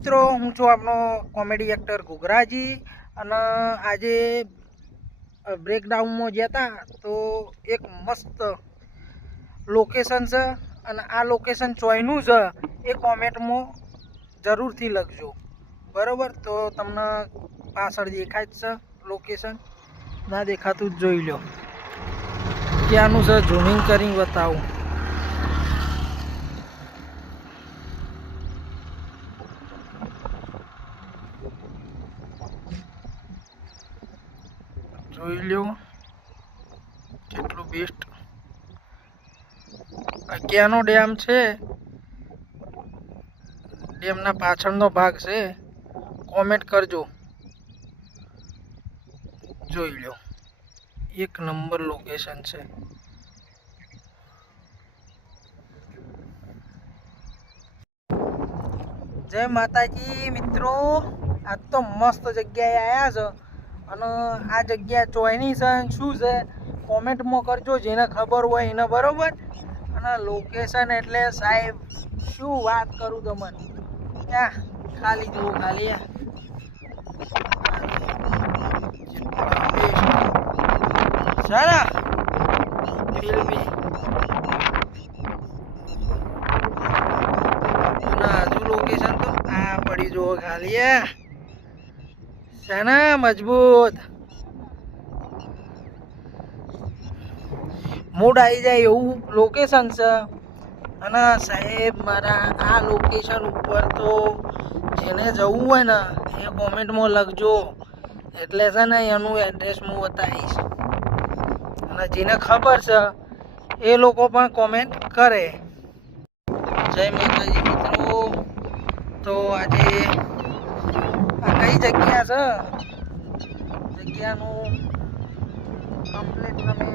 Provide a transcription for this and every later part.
મિત્રો હું છું આપનો કોમેડી એક્ટર ઘુઘરાજી અને આજે બ્રેકડાઉનમાં ગયા હતા તો એક મસ્ત લોકેશન છે અને આ લોકેશન ચોઈનું છે એ કોમેન્ટમાં જરૂરથી લખજો બરાબર. તો તમને પાછળ દેખાય જ છે લોકેશન, ના દેખાતું જ જોઈ લો. ક્યાંનું છે ઝૂમિંગ કરીને બતાવું. જોઈ લો કેટલું બેસ્ટ ક્યાંનો ડેમ છે. ડેમના પાછળનો ભાગ છે. કોમેન્ટ કરજો. જોઈ લો એક નંબર લોકેશન છે. જય માતાજી મિત્રો, આજ તો મસ્ત જગ્યાએ આવ્યા છે અને આ જગ્યા ચોઈની છે શું છે કોમેન્ટમાં કરજો જેને ખબર હોય એને બરોબર. અને લોકેશન એટલે સાહેબ શું વાત કરું તમને, ત્યાં ખાલી જુઓ ખાલી સારા ફિલ્મી હજુ લોકેશન તો આ પડી જુઓ ખાલી સાના મજબૂત મૂડ આવી જાય એવું લોકેશન છે. અને સાહેબ મારા આ લોકેશન ઉપર તો જેને જવું હોય ને એ કોમેન્ટમાં લખજો, એટલે છે ને એનું એડ્રેસ હું બતાવીશ અને જેને ખબર છે એ લોકો પણ કોમેન્ટ કરે. જય માતાજી મિત્રો, તો આજે આ કઈ જગ્યા છે જગ્યાનું કમ્પ્લીટ તમે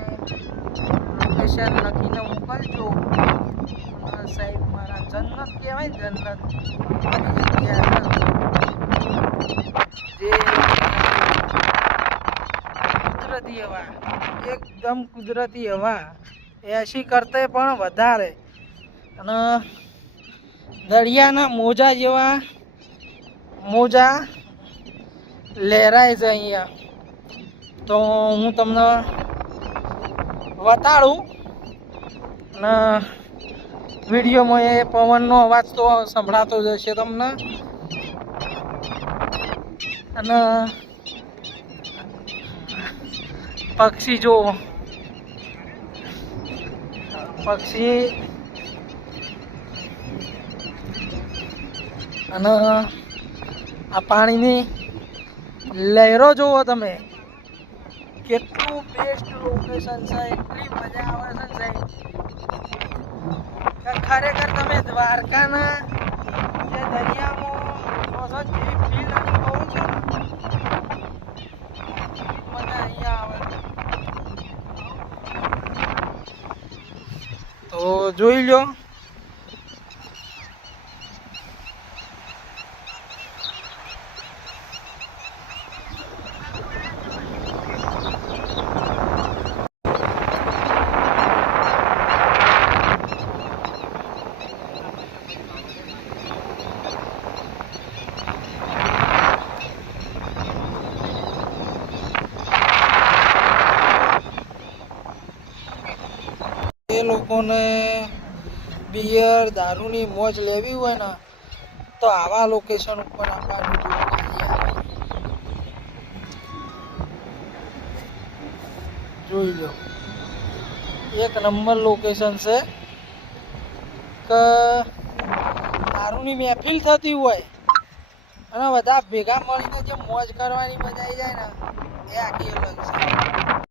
લોકેશન લખીને મોકલજો. સાહેબ મારા જન્નત કહેવાય, જન્નત જગ્યા જે કુદરતી હવા, એકદમ કુદરતી હવા 80 કરતા પણ વધારે અને દરિયાના મોજા જેવા મોજા લહેરાય છે અહીંયા. તો હું તમને બતાડું અને વિડીયોમાં એ પવનનો અવાજ તો સંભળાતો જ હશે તમને. અને પક્ષી જુઓ, પક્ષી અને આ પાણીની લહેરો જુઓ તમે, કેટલું બેસ્ટ લોકેશન છે. એટલી મજા આવે છે ને ખરેખર તમે દ્વારકાના જે દરિયામાં જેવી ફીલ અનુભવો છો મજા અહીંયા આવે. તો જોઈ લો એ લોકોને બિયર દારૂની મોજ લેવી હોય ને તો આવા લોકેશન ઉપર આવવાનું. જોઈ લો એક નંબર લોકેશન છે કે દારૂની મહેફિલ થતી હોય અને બધા ભેગા મળીને જે મોજ કરવાની મજા આવી જાય ને એ આખી અલગ છે.